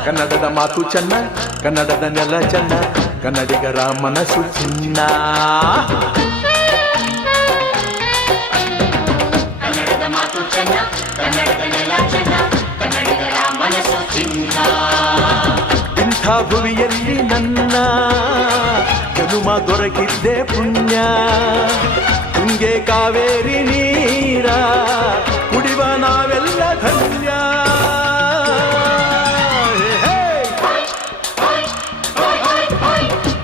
ಕನ್ನಡದ ಮಾತು ಚೆನ್ನ ಕನ್ನಡದ ನೆಲ ಚೆನ್ನ ಕನ್ನಡಿಗರ ಮನಸ್ಸು ಚಿನ್ನ ಕನ್ನಡದ ಮಾತು ಚೆನ್ನ ಕನ್ನಡದ ನೆಲ ಚೆನ್ನ ಕನ್ನಡಿಗರ ಮನಸ್ಸು ಚಿನ್ನ ಇಂಥ ಭುವಿಯಲ್ಲಿ ನನ್ನ ಜನುಮ ದೊರಕಿದ್ದೆ ಪುಣ್ಯ ತುಂಗೆ ಕಾವೇರಿ ನೀರ